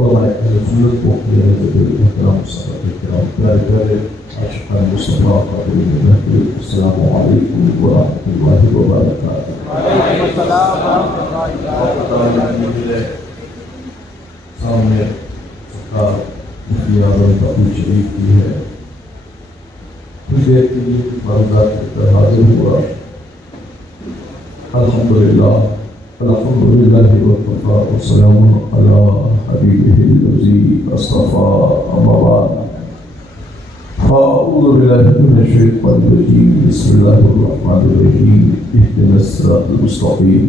علماء اہل سنت کو میرے جلیل احترام صحابہ کرام پیارے پیارے عاشقان مصطفیٰ خاتون محمد السلام علیکم ورحمۃ اللہ وبرکاتہ۔ وعلیکم السلام ورحمۃ اللہ میرے سامنے سرکار مفتی اعظم کابل شریف کی ہے، کچھ دیر کے لیے معروضات پر حاضر ہوا۔ الحمدللہ وکفیٰ والسلام علی حبیبہ الذی اصطفیٰ، اما بعد فاعوذ باللہ من الشیطان الرجیم، بسم اللہ الرحمن الرحیم، اہدنا الصراط المستقیم،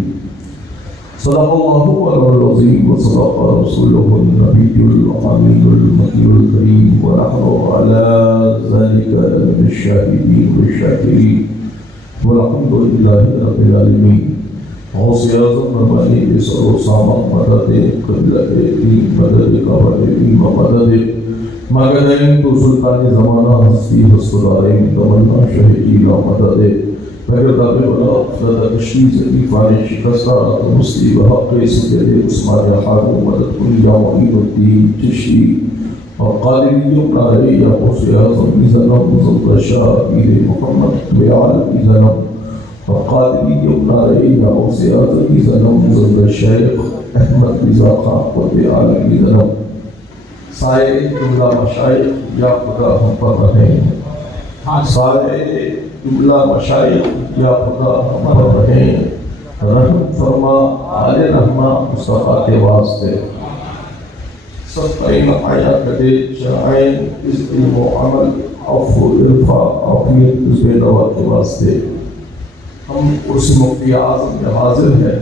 صدق اللہ العظیم وصدق رسولہ النبی الامین المکی الکریم، ونحن علی ذلک من الشاہدین والشاکرین، والحمد للہ رب العالمین۔ غوث اعظم ربانی بسر و سامان مدد قبلہ دین، مدد کعبہ دین و مدد مگدین تو سلطان زمانہ ہستی ہستدارین تمنا شہ جیلا مدد مگر دابر ولا افلد تشریز ایفان شکستہ مستی بحق سید عثمان حاکم مدد کلی یا معین الدین چشتی اور قادری اپنا رہے یا غوث اعظم ایزنم مزد شاہ پیر محمد بیال ایزنم اور قادری اپنا رہے یا غوث اعظم ایزنم مزد شیخ احمد رضا خان و بیال ایزنم۔ سائے جملہ مشائخ یا خدا ہم پر رہیں، سائے جملہ مشائخ یا خدا ہم پر رہیں، رحم فرما آل رحمہ مصطفیٰ کے واسطے، سب آیا کدے شرائن اس علم و عمل عفو عرفہ اپنی عزب دوا کے واسطے۔ ہم اس مفتی اعظم میں حاضر ہیں،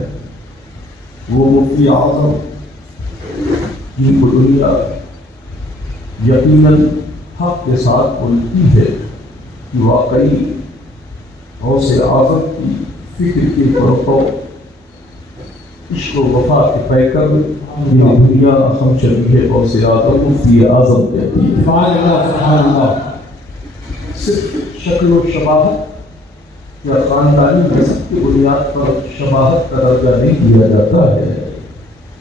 وہ مفتی اعظم جن کو دنیا یقیناً حق کے ساتھ بولتی ہے کہ واقعی غوث اعظم کی فکر کے پرتو عشق و وفا کے پیکر یہ دنیا ہم شبیہ غوث اعظم مفتی اعظم کہتی ہے۔ سبحان اللہ۔ صرف شکل و شباہت یا خاندانی نسب کی بنیاد پر شباہت کا درجہ نہیں دیا جاتا ہے،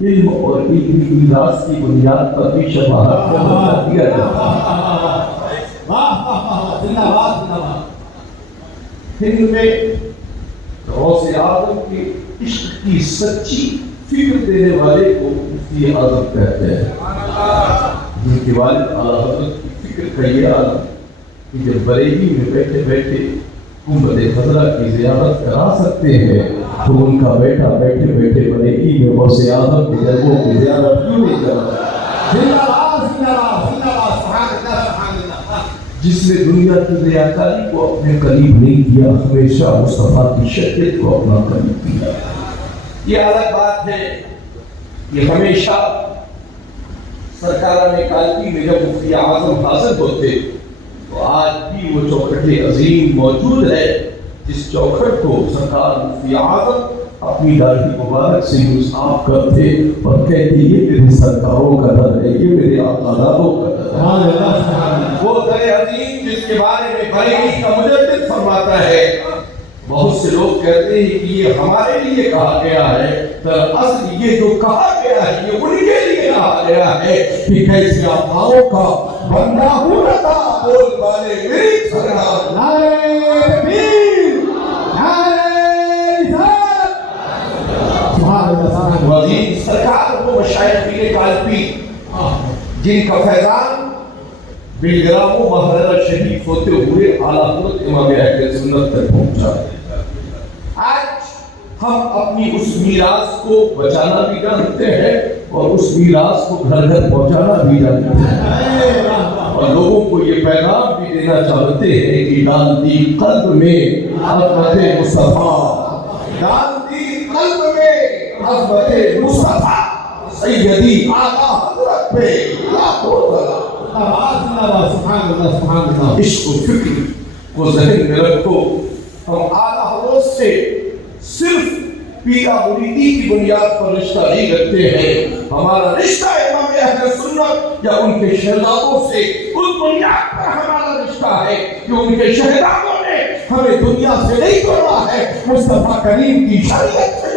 علم اور علمی میراث کی بنیاد پر بھی شباہت کا درجہ دیا جاتا ہے۔ ہند میں غوث اعظم کے عشق کی سچی فکر دینے والے کو مفتی اعظم کہتے ہیں، جن کے والد اعلیٰ حضرت کی فکر کا یہ عالم کہ جب بریلی میں بیٹھے بیٹھے گنبد خضرا کی زیارت کرا سکتے ہیں تو ان کا بیٹا بیٹھے بیٹھے بریلی میں غوث اعظم کے جلووں کی زیارت کیوں نہیں کرتا؟ جس نے دنیا کی ریاکاری کو اپنے قریب نہیں کیا، ہمیشہ مصطفیٰ کی شریعت کو اپنا قریب کیا۔ یہ الگ بات ہے کہ ہمیشہ سرکارہ میں کالکی میں جب مفتی اعظم حاضر ہوتے تو آج بھی وہ چوکھٹ عظیم موجود ہے، جس چوکھٹ کو سرکار مفتی اعظم اپنی داڑھی مبارک سے یوں صاف کرتے اور کہتے یہ میرے سرکاروں کا در ہے، یہ میرے آقاداروں کا در ہے۔ وہ در عظیم جس کے بارے میں بریلی کا مجدد فرماتا ہے، بہت سے لوگ کہتے ہیں کہ یہ ہمارے لیے کہا گیا ہے، دراصل یہ جو کہا گیا ہے یہ ان کے لیے کہا گیا ہے کہ کیسے آقاؤں کا بندہ ہوں رہا بول والے میری سرکار نعرہ تکبیر نعرہ رسالت۔ وزیر سرکار کو مشائخ پیر کالپی جن کا فیضان بلگرام و محرر شریف ہوتے ہوئے اعلیٰ حضرت امام اہل سنت تک پہنچا۔ آج ہم اپنی اس میراث کو بچانا بھی جانتے ہیں اور اس میراث کو گھر گھر پہنچانا بھی جانتے ہیں، اور لوگوں کو یہ پیغام بھی دینا چاہتے ہیں کہ ڈال دی قلب میں عظمت مصطفیٰ، ڈال دی قلب میں عظمت مصطفیٰ، سیدی آقا حضرت پہ لاکھوں سلام۔ سبحان اللہ سبحان اللہ۔ عشق و فکر کو ذہن میں رکھو، ہم اعلیٰ حضرت سے صرف پیرا مریدی کی بنیاد پر رشتہ نہیں رکھتے ہیں، ہمارا رشتہ امام اہل سنت یا ان کے شہزادوں سے اس بنیاد پر ہمارا رشتہ ہے کہ ان کے شہزادوں نے ہمیں دنیا سے نہیں توڑا ہے، مصطفیٰ کریم کی شریعت سے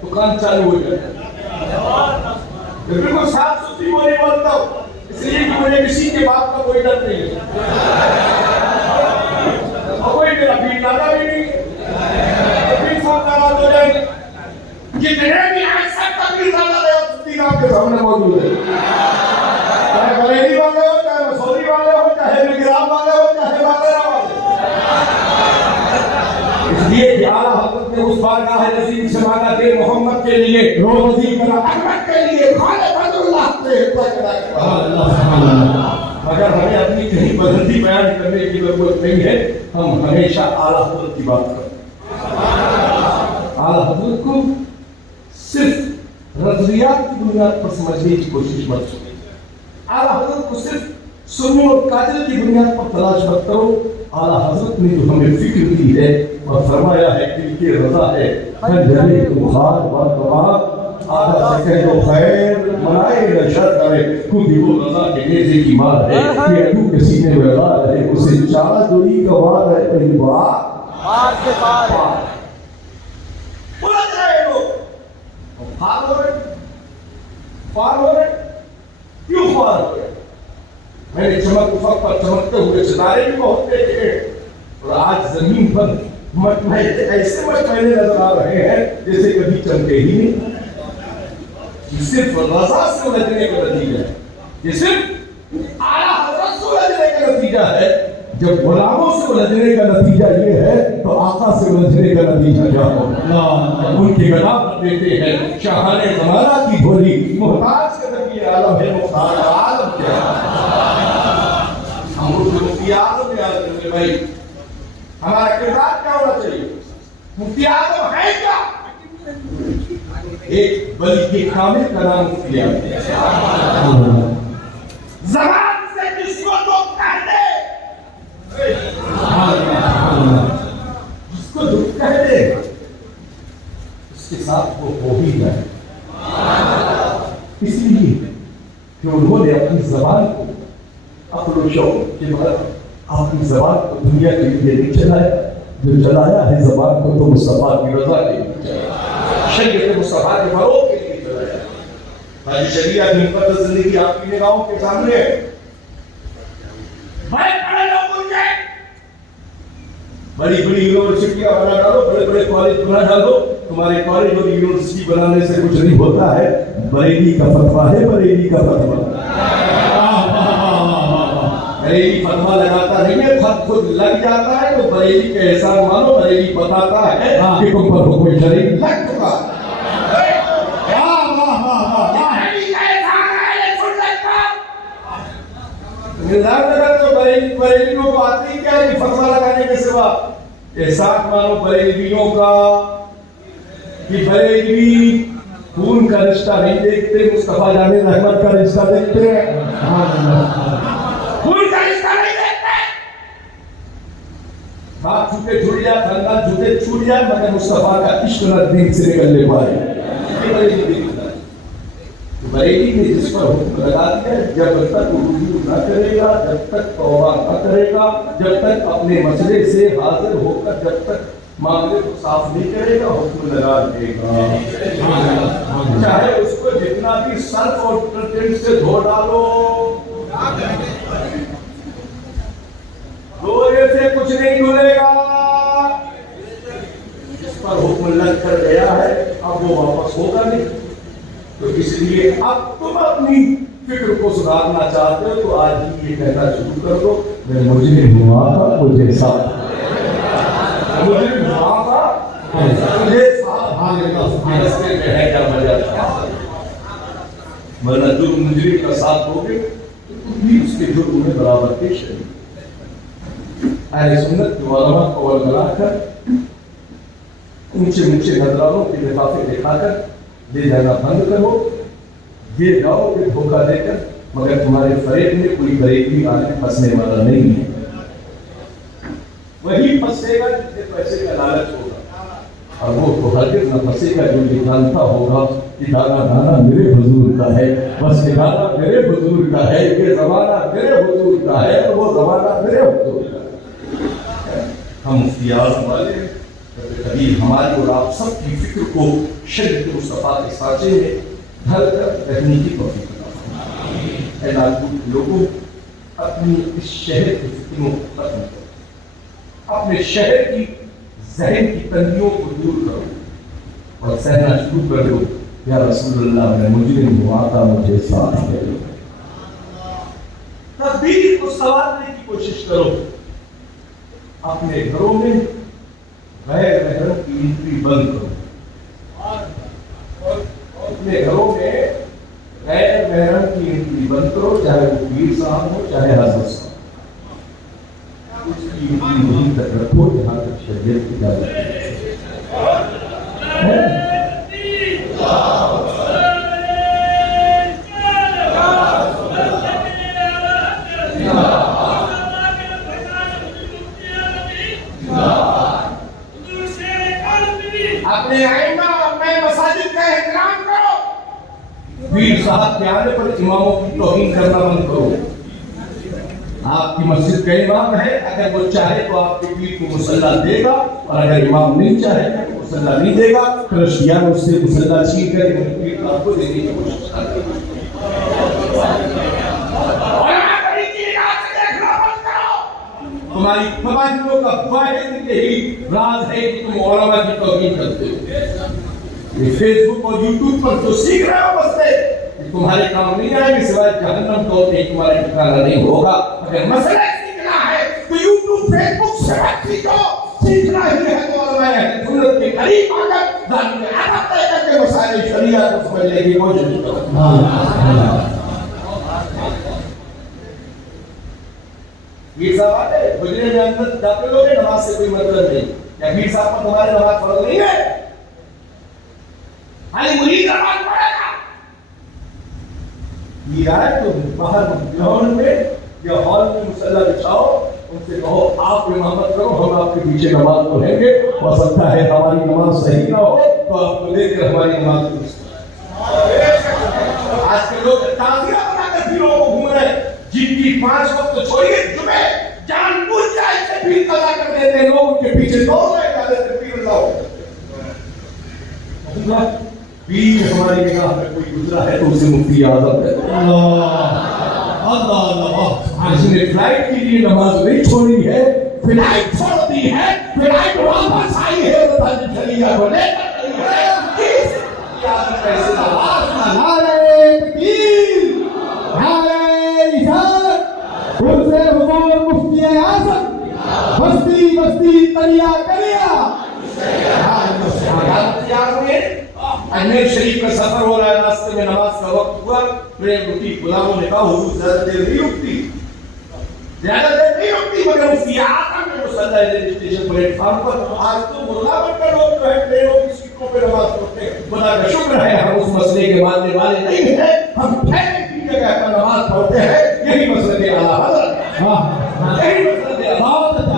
تو کام چالو ہو جائے. بالکل صاف ستھری بولی بولتا ہوں اس لیے کہ مجھے کسی کے بات کا کوئی ڈر نہیں ہے اور کوئی میرا پیر دادا بھی نہیں پیر صاحب ناراض ہو جائیں گے. جتنے بھی آج سب کا پیر دادا ہے اور ستھری آپ کے سامنے موجود ہے, چاہے بریلی والے ہو, چاہے مسوری والے ہو, چاہے نگران والے ہو, چاہے مادرہ والے. اس لیے کہ اعلیٰ حضرت نے اس بارگاہ نظیم سے مانگا کہ محمد کے لیے روزی کرا, احمد کے لیے خالق اللہ سے مگر ہمیں اپنی کہیں بدلتی بیان کرنے کی ضرورت نہیں ہے. ہم ہمیشہ اعلیٰ حضرت کی بات کریں. اعلیٰ حضرت کو صرف نظریات کی بنیاد پر سمجھنے کی کوشش مت کرو. اعلیٰ حضرت کو صرف سنی اور قادر کی بنیاد پر تلاش مت کرو. اعلیٰ حضرت نے جو ہمیں فکر دی ہے اور فرمایا ہے کہ کی رضا ہے جبھی بخار بات آدھا سے کہہ دو خیر منائے نہ شر کرے کیونکہ وہ رضا کے نیزے کی مار ہے کہ ادو کے سینے میں غار ہے اسے چارہ دوری کا وار ہے پہلی بار سے پار بلند رہے لوگ خوار ہو رہے کیوں خوار ہو رہے. میں نے چمک افق پر چمکتے ہوئے ستارے بھی بہت دیکھے اور آج زمین پر ایسے مٹمائلے نظر آ رہے ہیں جیسے کبھی چمکے ہی نہیں. یہ صرف رضا سے الجھنے کا نتیجہ ہے. یہ صرف اعلیٰ حضرت سے الجھنے کا نتیجہ ہے. جب غلاموں سے الجھنے کا نتیجہ یہ ہے تو آقا سے الجھنے کا نتیجہ کیا ہوگا. ان کی گدا پر دیتے ہیں شاہان زمانہ کی بولی محتاج کا نبی عالم ہے مختار عالم کیا. ہم اس مفتی اعظم یاد کریں بھائی ہمارا کردار کیا ہونا چاہیے. مفتی اعظم ہے کیا؟ ایک بلکہ کامل کا نام مفتی اعظم. زبان سے جس کو دکھ کہہ دے جس کو دکھ کہہ دے اس کے ساتھ وہ ہو ہی جائے. اس لیے کہ انہوں نے اپنی زبان کو عقل و شوق کے بعد اپنی زبان کو دنیا کے لیے نہیں چلایا. جو چلایا ہے زبان کو تو مصطفیٰ کی رضا کے لیے چلایا, شریعت مصطفیٰ کے فروغ کے لیے چلایا. حاجی شریعت کی مقدس زندگی آپ کی نگاہوں کے سامنے ہے. بڑے بڑے لوگ ان کے بڑی بڑی یونیورسٹیاں بنا ڈالو, بڑے بڑے کالج بنا ڈالو. تمہارے کالج اور یونیورسٹی بنانے سے کچھ نہیں ہوتا ہے. بریلی کا فتویٰ ہے, بریلی کا فتویٰ. بریلی فتویٰ لگاتا نہیں ہے, خط خود لگ جاتا ہے تو بریلی کے احسان مانو. بریلی بتاتا ہے کہ تم پر حکم شرعی لگ چکا. بریلیوں کو آتی کیا ہے فتویٰ لگانے کے سوا. احسان مانو بریلیوں کا کہ بریلی خون کا رشتہ نہیں دیکھتے, مصطفیٰ جان رحمت کا رشتہ دیکھتے ہیں. خون کا رشتہ نہیں دیکھتے. بات چھوٹے چھوٹ جائے, خاندان چھوٹے چھوٹ جائے, مگر مصطفیٰ کا عشق نہ دین سے نکلنے پائے. بریلی نے جس پر حکم لگا دیا جب تک رجوع نہ کرے گا, جب تک توبہ نہ کرے گا, جب تک اپنے مسئلے سے حاضر ہو کر جب تک معاملے کو صاف نہیں کرے گا, حکم لگا دے گا. چاہے اس کو جتنا بھی سرف اور ڈٹرجنٹ سے دھو ڈالو, دھونے سے کچھ نہیں دھلے گا. جس پر حکم لگ کر گیا ہے اب وہ واپس ہوگا نہیں. تو اس لیے اب تم اپنی فکر کو سدھارنا چاہتے ہو تو آج ہی یہ کہنا شروع کر دو میں مجرم ہوا تھا مجھے صاف, مجرم ہوا تھا مجھے صاف رستے میں ہے کیا وجہ تھا. ورنہ جرم مجرم کا ساتھ ہوگے تو تم بھی اس کے جرم میں برابر پیش ہے. اہل سنت کے علماء کو ورگلا کر اونچے اونچے نظرانوں کے لفافے دکھا کر لے جانا بند کرو. یہ جاؤ کہ دھوکہ دے کر, مگر تمہارے فریب میں کوئی بریلی آنے پھنسنے والا نہیں ہے. وہی پھنسے گا جس سے پیسے کا لالچ ہوگا, اور وہ تو ہرگز نہ پھنسے گا جو یہ جانتا ہوگا کہ دانا دانا میرے حضور کا ہے, بس ٹھکانا میرے حضور کا ہے, یہ زمانہ میرے حضور کا ہے, اور وہ زمانہ میرے حضور کا ہے. ہم مفتی اعظم والے کبھی ہماری اور آپ سب کی فکر کو شریعت مصطفیٰ کے سانچے میں ڈھل کر رہنے کی توفیق عطا فرمائے۔ اے لاکھوں لوگوں، اپنی اس شہر کی فکروں کو ختم کرو، اپنے شہر کی ذہن کی تنگیوں کو دور کرو اور کہنا شروع کر دو، یا رسول اللہ میں مجرم ہوں، آقا مجھے ساتھ لے لو۔ تقدیر کو سنوارنے کی کوشش کرو، اپنے گھروں میں غیر محرم کی انٹری بند کرو، اپنے گھروں میں غیر محرم کی انٹری بند کرو، چاہے وہ پیر صاحب ہو چاہے حضرت صاحب، اس کی انٹری وہیں تک رکھو جہاں تک شریعت کی اجازت ہے۔ اپنے ائمہ میں مساجد کا احترام کرو، پیر صاحب کے آنے پر اماموں کی توہین کرنا بند کرو۔ آپ کی مسجد کا امام ہے، اگر وہ چاہے تو آپ کے پیر کو مصلی دے گا، اور اگر امام نہیں چاہے تو مصلی نہیں دے گا، کرسچیان اس سے مصلی چھین کر پیر کو آپ کو دینے کی کوشش کرتے ہیں۔ تمہاری تباہیوں کا واحد یہی راز ہے کہ تم علماء کی توہین کرتے ہو۔ یہ فیس بک اور یوٹیوب پر جو سیکھ رہے ہو مسئلے تمہارے کام نہیں آئے گے، سوائے جہنم کو کہ تمہارے ٹھکانا نہیں ہوگا۔ اگر مسئلہ سیکھنا ہے تو یوٹیوب فیس بک سے مت سیکھو، سیکھنا ہی ہے تو علماء سنت کے قریب آ کر ذات میں ادب طے کر کے مسائل شریعت کو سمجھنے کی کوشش کرو۔ پیر صاحب ہے حجرے میں اندر داخل ہو گئے، نماز سے کوئی مطلب نہیں، یا پیر صاحب پر تمہارے نماز فرض نہیں ہے، خالی مرید نماز پڑھے گا۔ یہ آئے تو باہر گراؤنڈ میں یا ہال میں مصلی بچھاؤ، ان سے کہو آپ امامت کرو، ہم آپ کے پیچھے نماز پڑھیں گے، ہو سکتا ہے ہماری نماز صحیح نہ ہو تو آپ کو دیکھ کر ہماری نماز آج کے لوگ تعزیہ بنا کر پیروں کو گھوم رہے ہیں، جن کی 5 وقت چھوڑیے جمعے جان بوجھ جائے سے پیر قضا کر دیتے ہیں، لوگ ان کے پیچھے دوڑ رہے کہا دیتے پیر لاؤ۔ پیر ہماری نگاہ میں کوئی گزرا ہے تو اسے مفتی اعظم ہے۔ اللہ اس نے فلائٹ کے لیے نماز نہیں چھوڑی ہے، فلائٹ چھوڑ دی ہے، فلائٹ واپس آئی ہے تو تاج شریعہ کو لے کر گئی ہے۔ مفتی اعظم کیسے نارے تکبیر، نعرہ رسالت، ان سے حضور مفتی اعظم بستی بستی کریا کریا۔ اجمیر شریف کا سفر ہو رہا ہے، راستے میں نماز کا وقت ہوا، ٹرین رکی، غلاموں نے کہا حضور زیادہ دیر نہیں رکتی، زیادہ دیر نہیں رکتی، مگر مفتی اعظم نے مصلی ریلوے اسٹیشن پلیٹ فارم پر آج تو غلامت کا لوگ جو ہے ٹرینوں کی سیٹوں پہ نماز پڑھتے ہیں۔ خدا کا شکر ہے ہم اس مسئلے کے ماننے والے نہیں ہیں، ہم ٹھہرے کی جگہ پر نماز پڑھتے ہیں، یہی مسئلہ کے اعلیٰ حضرت ہے، یہی مسئلہ کے اعلیٰ حضرت ہے۔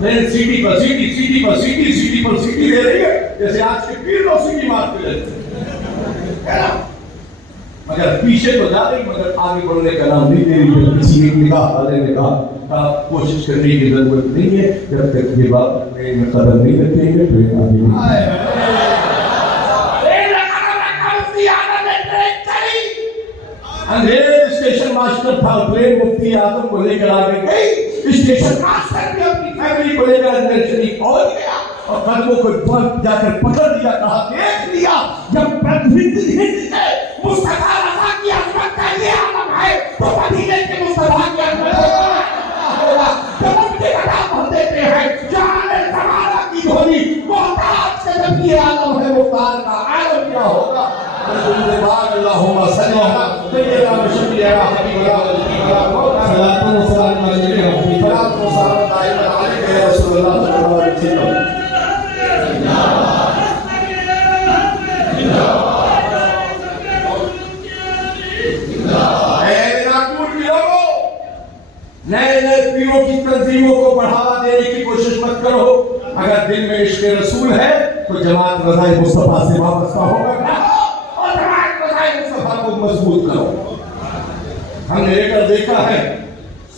ٹرین سیٹی پر سیٹی، سیٹی پر سیٹی، سیٹی پر سیٹی دے رہی ہے، جیسے آج کے پیر لوگ سیٹی مارتے رہتے ہیں، مگر پیچھے تو جا رہی مگر آگے بڑھنے کا نام نہیں دے رہی ہے۔ کسی ایک نگاہ والے نے کہا کوشش کرنے کی ضرورت نہیں ہے، جب تک یہ بات ٹرین میں قدم نہیں رکھیں گے ٹرین آگے نہیں۔ انگریز اسٹیشن ماسٹر تھا، ٹرین مفتی اعظم کو لے کر آگے گئی، اسٹیشن ماسٹر بھی اپنی فیملی کو لے کر اجمیر شریف پہنچ گیا اور قدموں کو جا کر پکڑ دیا، کہا دیکھ لیا جب ہند کے مصطفیٰ رضا کی عظمت کا یہ عالم ہے تو مدینے کے مصطفیٰ کی عظمت ہوگا۔ جب ان کی بنا بھر دیتے ہیں جان زمانہ کی دھولی محتاج کے جب یہ عالم ہے مختار کا عالم کیا ہوگا۔ اللہم صلی اللہ سیدنا محمد حبیب اللہ صلاۃ و سلام علیہ صلاۃ و سلام علیہ یا رسول اللہ صلی اللہ علیہ وسلم۔ نئے نئے پیروں کی تنظیموں کو بڑھاوا دینے کی کوشش مت کرو، اگر دل میں عشق رسول ہے تو جماعت رضائے مصطفیٰ سے وابستہ ہوگا اور جماعت رضائے مصطفیٰ کو مضبوط کرو۔ ہم نے لے کر دیکھا ہے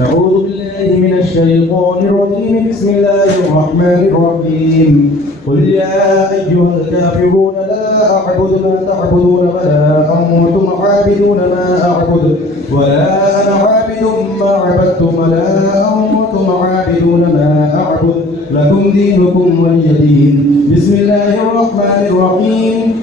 أعوذ بالله من الشيطان الرجيم بسم الله الرحمن الرحيم قل يا أيها الكافرون لا أعبد ما تعبدون ولا أنتم عابدون ما أعبد ولا أنا عابد ما عبدتم ولا أنتم عابدون ما أعبد لكم دينكم ولي دين بسم الله الرحمن الرحيم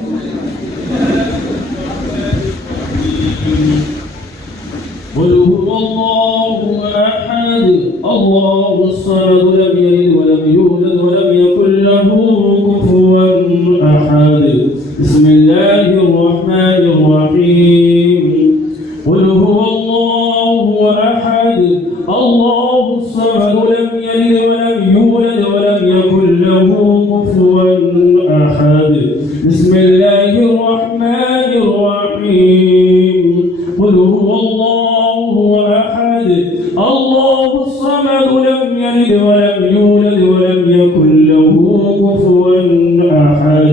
قل هو الله أحد الله الصمد لم يلد ولم يولد ولم يكن له كفوا أحد بسم الله الرحمن الرحيم قل هو الله أحد الله الصمد لم يلد ولم يولد ولم يكن له كفوا أحد بسم الله الرحمن الرحيم قل هو الله أحد الله الصمد لم يلد ولم يولد ولم يكن له كفوا أحد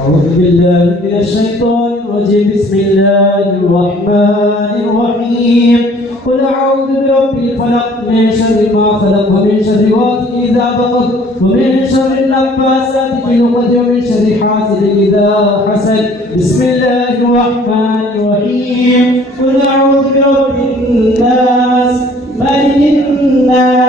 أعوذ بالله من الشيطان الرجيم بسم الله الرحمن الرحيم قل أعوذ برب الفلق من شر ما خلق ومن شر غاسق إذا وقب ومن شر النفاثات في العقد ومن شر حاسد إذا حسد بسم الله الرحمن الرحيم قل أعوذ برب الناس ملك الناس